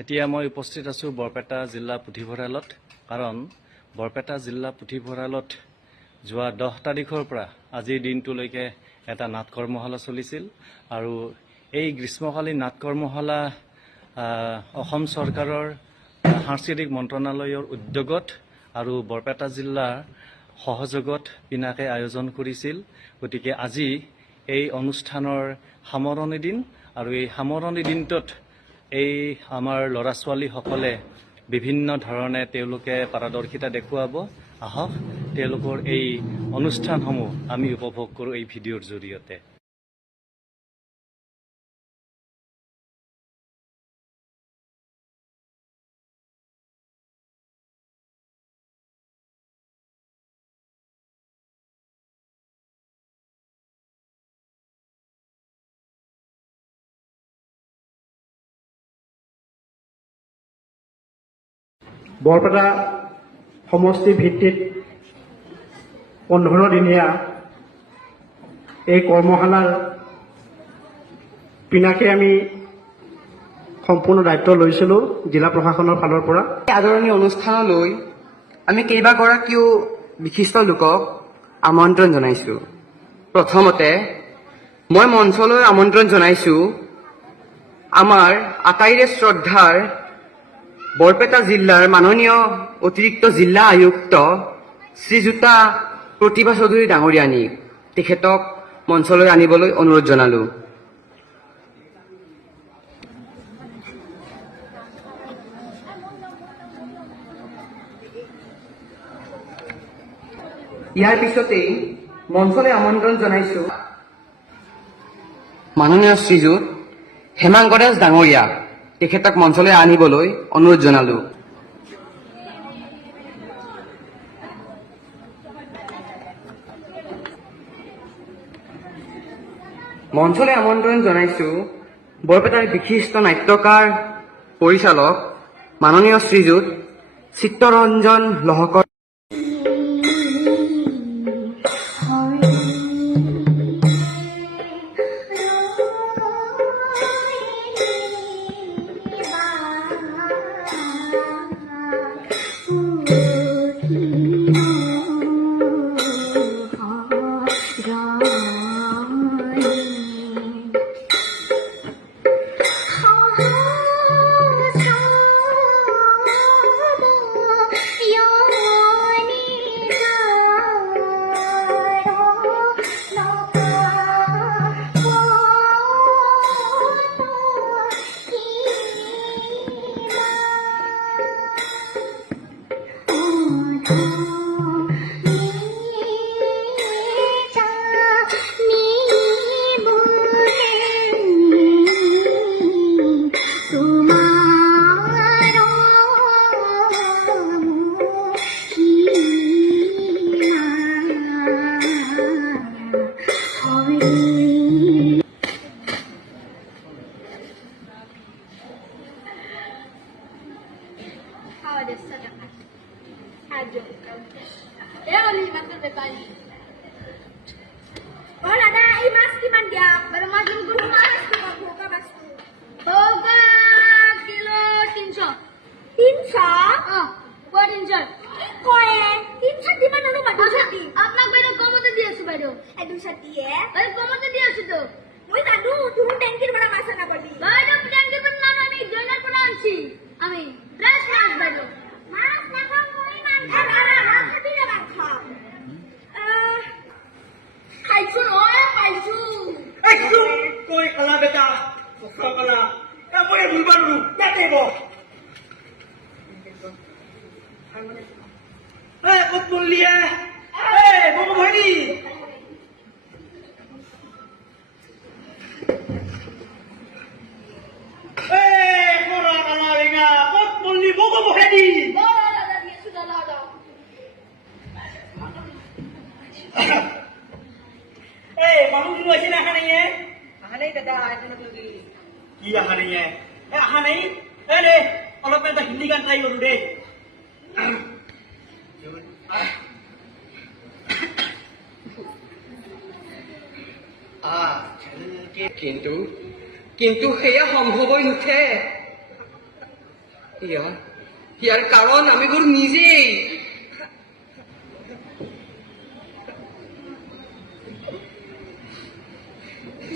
এতিয়া মই উপস্থিত আছোঁ বৰপেটা জিলা পুথিভঁৰালত। কাৰণ বৰপেটা জিলা পুথিভঁৰালত যোৱা 10 তাৰিখৰ পৰা আজিৰ দিনটোলৈকে এটা নাট কৰ্মশালা চলিছিল আৰু এই গ্ৰীষ্মকালীন নাট কৰ্মশালা অসম চৰকাৰৰ সাংস্কৃতিক মন্ত্ৰণালয়ৰ উদ্যোগত আৰু বৰপেটা জিলাৰ সহযোগত পিনাকে আয়োজন কৰিছিল। গতিকে আজি এই অনুষ্ঠানৰ সামৰণি দিন আৰু এই সামৰণি দিনটোত এই আমাৰ ল'ৰা ছোৱালীসকলে বিভিন্ন ধৰণে তেওঁলোকে পাৰদৰ্শিতা দেখুৱাব। আহক তেওঁলোকৰ এই অনুষ্ঠানসমূহ আমি উপভোগ কৰোঁ এই ভিডিঅ'ৰ জৰিয়তে। বৰপেটা সমষ্টি ভিত্তিত 15 দিনীয়া এই কৰ্মশালাৰ পিনাকে আমি সম্পূৰ্ণ দায়িত্ব লৈছিলোঁ জিলা প্ৰশাসনৰ ফালৰ পৰা। আদৰণি অনুষ্ঠানলৈ আমি কেইবাগৰাকীও বিশিষ্ট লোকক আমন্ত্ৰণ জনাইছোঁ। প্ৰথমতে মই মঞ্চলৈ আমন্ত্ৰণ জনাইছোঁ আমাৰ আটাইৰে শ্ৰদ্ধাৰ বৰপেটা জিলাৰ মাননীয় অতিৰিক্ত জিলা আয়ুক্ত শ্ৰীযুতা প্ৰতিভা চৌধুৰী ডাঙৰীয়ানীক। তেখেতক মঞ্চলৈ আনিবলৈ অনুৰোধ জনালোঁ। ইয়াৰ পিছতেই মঞ্চলৈ আমন্ত্ৰণ জনাইছোঁ মাননীয় শ্ৰীযুত হেমাংগ দাস ডাঙৰীয়া। তেখেতক মঞ্চলৈ আনিবলৈ অনুৰোধ জনালোঁ। মঞ্চলৈ আমন্ত্ৰণ জনাইছোঁ বৰপেটাৰ বিশিষ্ট নাট্যকাৰ পৰিচালক মাননীয় শ্ৰীযুত চিত্তৰঞ্জন লহকৰ। কিন্তু সেয়া সম্ভৱ হৈ নুঠে। ইয়াৰ কাৰণ আমিবোৰ নিজেই।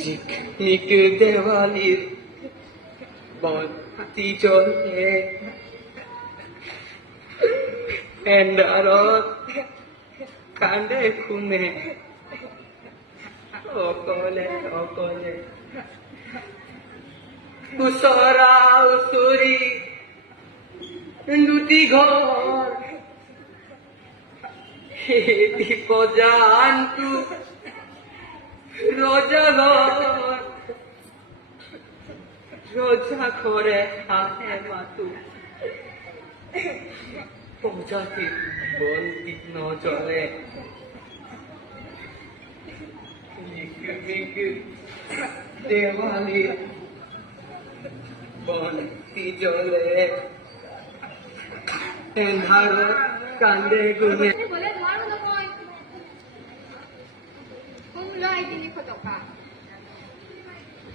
ঝিকমিক দেৱালীৰ বন্তি জ্বলে, এন্ধাৰত কান্দে ঘুমে অকলে অকলে। ওচৰা ওচৰি দুটি ঘৰ, সেই দীপজানটো ৰজা ঘৰ, ৰজা ঘৰে হাঁহে মাতো, প্ৰজাতিৰ বন্তি নজ্বলে। ঝিকমিক দেৱালীৰ বন্তি জ্বলে, এন্ধাৰত কান্দে ঘুমে। বলে নোৱাৰো নহয়। কোন লয় 300 টকা?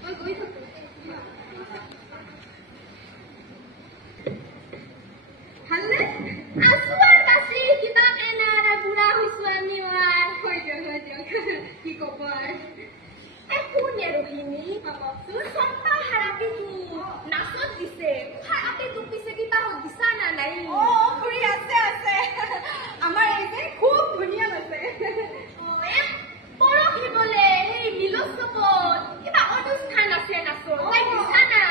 মই গৈ থাকো। ভালনে? আছো আৰু বাছি কিবা এনাৰ বুঢ়া হৈছো আমি আৰু। হৈ দিয়ক কি ক'ব আৰু। কোনে ৰহিনী বাবকচোন চম্পা হাৰাপিটো নাচত দিছে। হাৰাপিটো পিছে কিবা দিছা না নাই? খুৰী আছে আছে। আমাৰ এই যে খুব ধুনীয়া আছে। পৰহি বোলে সেই মিলোৎসৱত কিবা অনুষ্ঠান আছে নাচত। তাই দিছা না?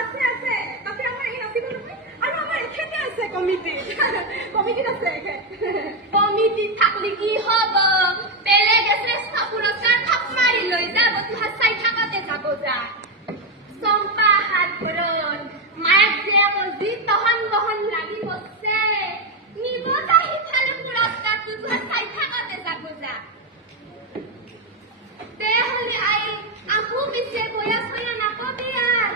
আছে আছে। তাতে আমাৰ এই নাচিব নহয়। আৰু আমাৰ এখেতে আছে কমিটিত আছে এখেত। কমিটিত থাকলি কি হ'ব? বেলেগে শ্ৰেষ্ঠ পুৰস্কাৰ থাপ মাৰি লৈ যাব, তুহাৰ চাই থাকাতে যাব যা। চম্পা হাত ঘৰত মায়েক জীয়েকৰ যি তহন বহন লাগি বসছে, নিব যা সিফালে পুৰস্কাৰটো, তুহাৰ চাই থাকাতে যাব যা। তেহলে আই আকো পিছে বয়া চয়া নাকবি আর।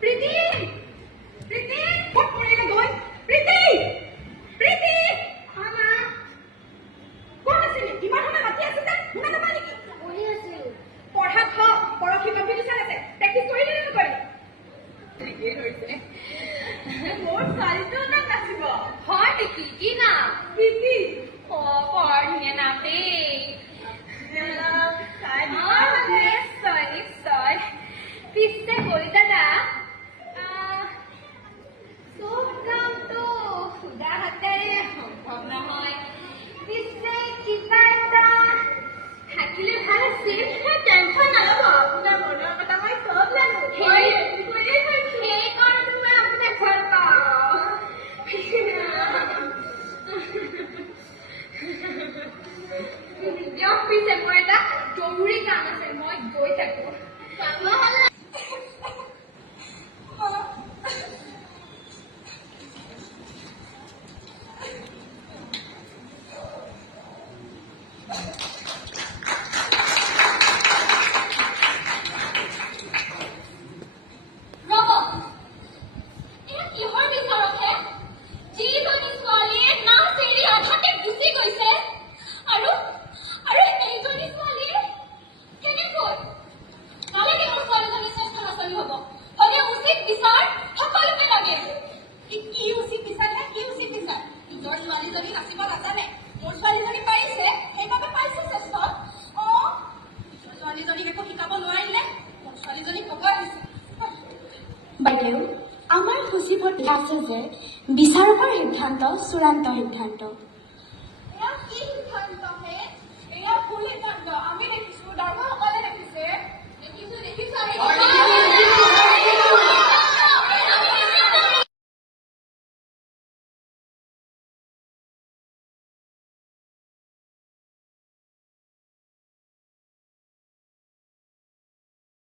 প্ৰীতি প্ৰীতি ক'ত পৰিলে গৈ? প্ৰীতি প্ৰীতি আমা ক'ত আছিলি? কিমান সময় মাতি আছে যে শুনা নাপায় নেকি? পঢ়ি আছিল। পঢ়াত পৰহি কম্পিটিশ্যন আছে, প্ৰেক্টিচ কৰিলি নে নকৰিলি? ঠিকেই ধৰিছে। মোৰ ছোৱালীটো নাম নাচিব। হয় নেকি? কি নাম? প্ৰীতি। বৰ ধুনীয়া নাম দেই। নিশ্চয় নিশ্চয়। পিছে গৰি দাদা চব কামটো সুধা হাতেৰে সম্ভৱ নহয়। পিছে কিবা এটা থাকিলে ভাল আছিল। টেনশ্যন নল'ব, আপোনাৰ মনৰ কথা মই চব জানো। সেইকাৰণে মই আপোনাক ভাল পাওঁ। দিয়ক পিছে মোৰ এটা জৰুৰী কাম আছে, মই গৈ থাকো। বাইদেউ, আমাৰ সূচীপত লিখা আছে যে বিচাৰকৰ সিদ্ধান্ত চূড়ান্ত সিদ্ধান্ত।